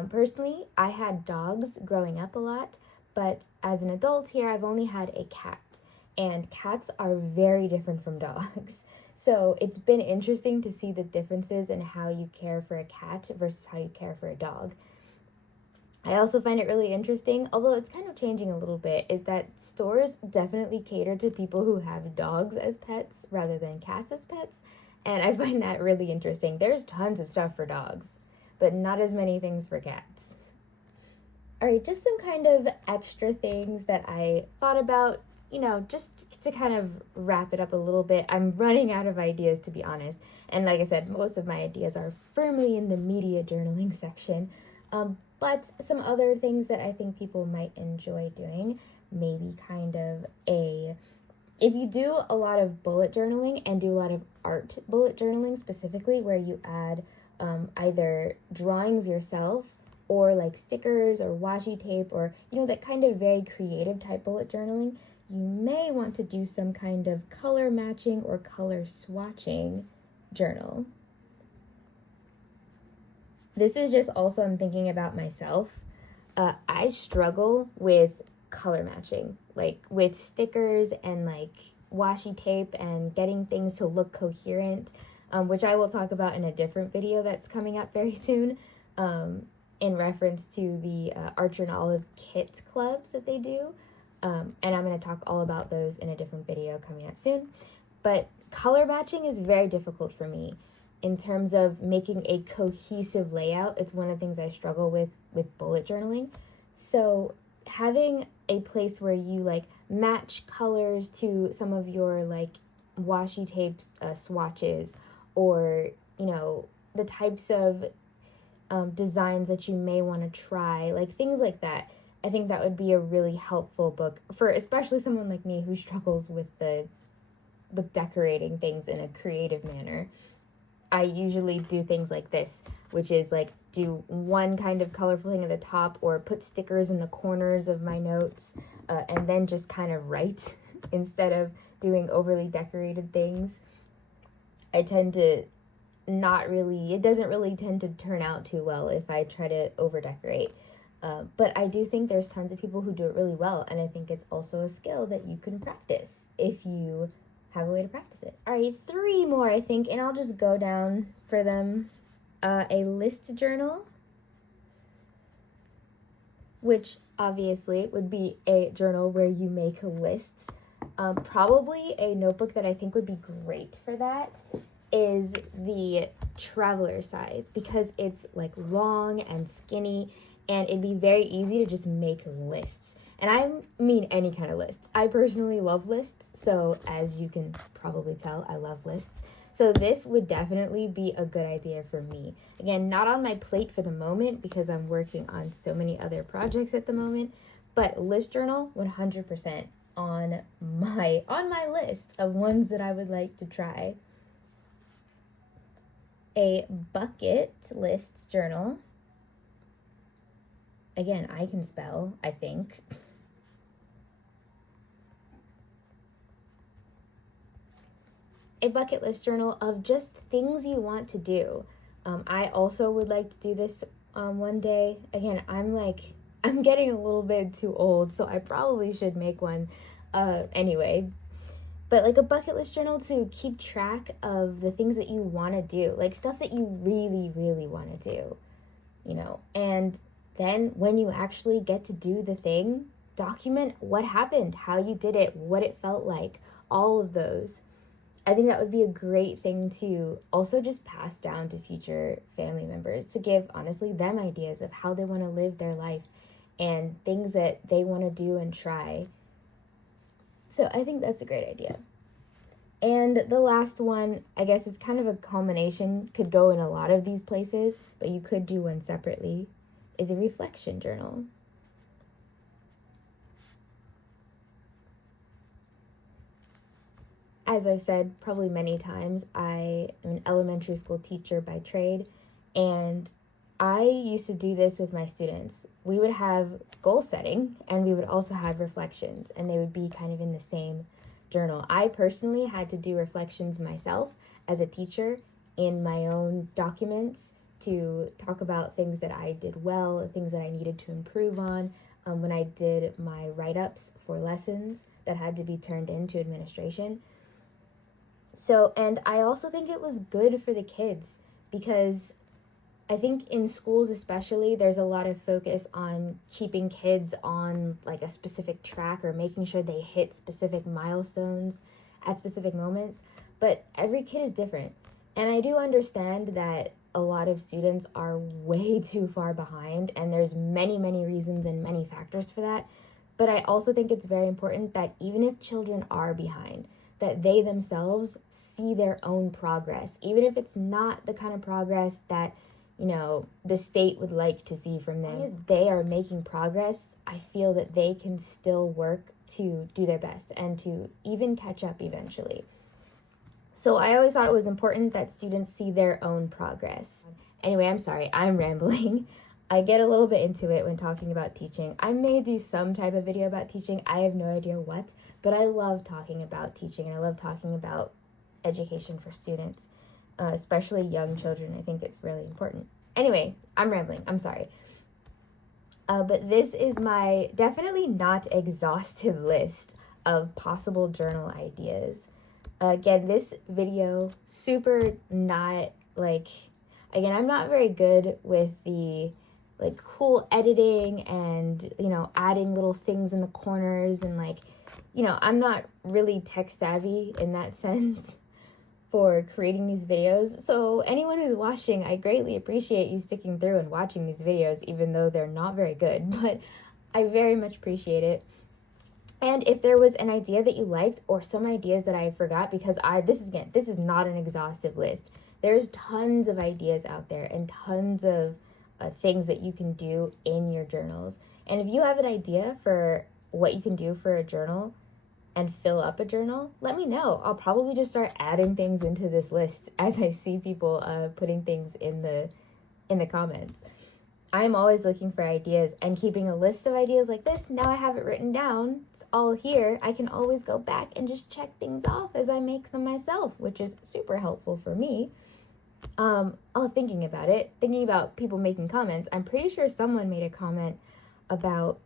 Personally, I had dogs growing up a lot, but as an adult here, I've only had a cat, and cats are very different from dogs. So it's been interesting to see the differences in how you care for a cat versus how you care for a dog. I also find it really interesting, although it's kind of changing a little bit, is that stores definitely cater to people who have dogs as pets rather than cats as pets, and I find that really interesting. There's tons of stuff for dogs, but not as many things for cats. All right, just some kind of extra things that I thought about, just to kind of wrap it up a little bit. I'm running out of ideas, to be honest. And like I said, most of my ideas are firmly in the media journaling section. But some other things that I think people might enjoy doing, maybe if you do a lot of bullet journaling and do a lot of art bullet journaling specifically, where you add either drawings yourself or stickers or washi tape or, that kind of very creative type bullet journaling, you may want to do some kind of color matching or color swatching journal. This is just also, I'm thinking about myself. I struggle with color matching, with stickers and washi tape and getting things to look coherent, which I will talk about in a different video that's coming up very soon, in reference to the Archer and Olive kit clubs that they do. And I'm going to talk all about those in a different video coming up soon. But color matching is very difficult for me. in terms of making a cohesive layout, it's one of the things I struggle with bullet journaling. So having a place where you like match colors to some of your like washi tapes, swatches, or the types of designs that you may want to try, like things like that. I think that would be a really helpful book for especially someone like me who struggles with decorating things in a creative manner. I usually do things like this, which is like do one kind of colorful thing at the top or put stickers in the corners of my notes, and then just kind of write instead of doing overly decorated things. I tend to it doesn't really tend to turn out too well if I try to over decorate. But I do think there's tons of people who do it really well, and I think it's also a skill that you can practice if you have a way to practice it. All right, 3 more, I think, and I'll just go down for them. A list journal, which obviously would be a journal where you make lists. Probably a notebook that I think would be great for that is the traveler size, because it's like long and skinny, and it'd be very easy to just make lists. And I mean any kind of lists. I personally love lists, so as you can probably tell, I love lists. So this would definitely be a good idea for me. Again, not on my plate for the moment because I'm working on so many other projects at the moment, but list journal 100% on my list of ones that I would like to try. A bucket list journal. Again, I can spell, I think. A bucket list journal of just things you want to do. I also would like to do this one day. Again, I'm getting a little bit too old, so I probably should make one anyway. But like a bucket list journal to keep track of the things that you want to do, like stuff that you really, really want to do, and then when you actually get to do the thing, document what happened, how you did it, what it felt like, all of those. I think that would be a great thing to also just pass down to future family members, to give, honestly, them ideas of how they want to live their life and things that they want to do and try. So I think that's a great idea. And the last one, I guess it's kind of a culmination, could go in a lot of these places, but you could do one separately, is a reflection journal. As I've said probably many times, I am an elementary school teacher by trade, and I used to do this with my students. We would have goal setting, and we would also have reflections, and they would be kind of in the same journal. I personally had to do reflections myself as a teacher in my own documents to talk about things that I did well, things that I needed to improve on, when I did my write-ups for lessons that had to be turned into administration. So, and I also think it was good for the kids, because I think in schools especially, there's a lot of focus on keeping kids on like a specific track or making sure they hit specific milestones at specific moments, but every kid is different. And I do understand that a lot of students are way too far behind, and there's many, many reasons and many factors for that. But I also think it's very important that even if children are behind, that they themselves see their own progress, even if it's not the kind of progress that, the state would like to see from them. As long as they are making progress, I feel that they can still work to do their best and to even catch up eventually. So I always thought it was important that students see their own progress. Anyway, I'm sorry, I'm rambling. I get a little bit into it when talking about teaching. I may do some type of video about teaching. I have no idea what, but I love talking about teaching, and I love talking about education for students, especially young children. I think it's really important. Anyway, I'm rambling. I'm sorry. But this is my definitely not exhaustive list of possible journal ideas. Again, this video, super not like, again, I'm not very good with the like cool editing and, adding little things in the corners and I'm not really tech savvy in that sense. for creating these videos. So anyone who's watching, I greatly appreciate you sticking through and watching these videos, even though they're not very good, but I very much appreciate it. And if there was an idea that you liked or some ideas that I forgot, because this is not an exhaustive list. There's tons of ideas out there and tons of things that you can do in your journals. And if you have an idea for what you can do for a journal and fill up a journal, let me know. I'll probably just start adding things into this list as I see people putting things in the comments. I'm always looking for ideas and keeping a list of ideas like this. Now I have it written down. It's all here. I can always go back and just check things off as I make them myself, which is super helpful for me. Thinking about people making comments, I'm pretty sure someone made a comment about,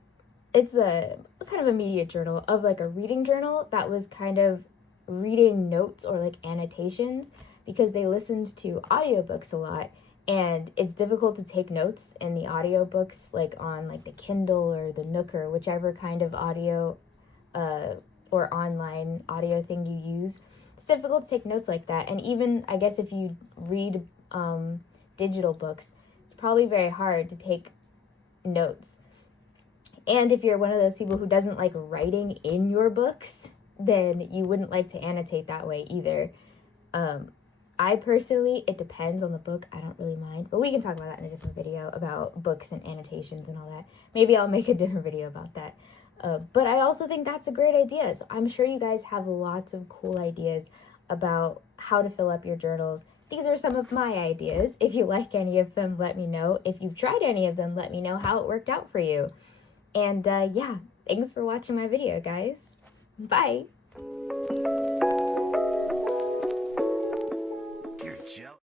it's a kind of a media journal of like a reading journal that was kind of reading notes or like annotations because they listened to audiobooks a lot, and it's difficult to take notes in the audiobooks, like on like the Kindle or the Nook or whichever kind of audio or online audio thing you use. It's difficult to take notes like that. And even, I guess, if you read digital books, it's probably very hard to take notes. And if you're one of those people who doesn't like writing in your books, then you wouldn't like to annotate that way either. I personally, it depends on the book. I don't really mind, but we can talk about that in a different video about books and annotations and all that. Maybe I'll make a different video about that. But I also think that's a great idea. So I'm sure you guys have lots of cool ideas about how to fill up your journals. These are some of my ideas. If you like any of them, let me know. If you've tried any of them, let me know how it worked out for you. And yeah, thanks for watching my video, guys. Bye. You're jealous.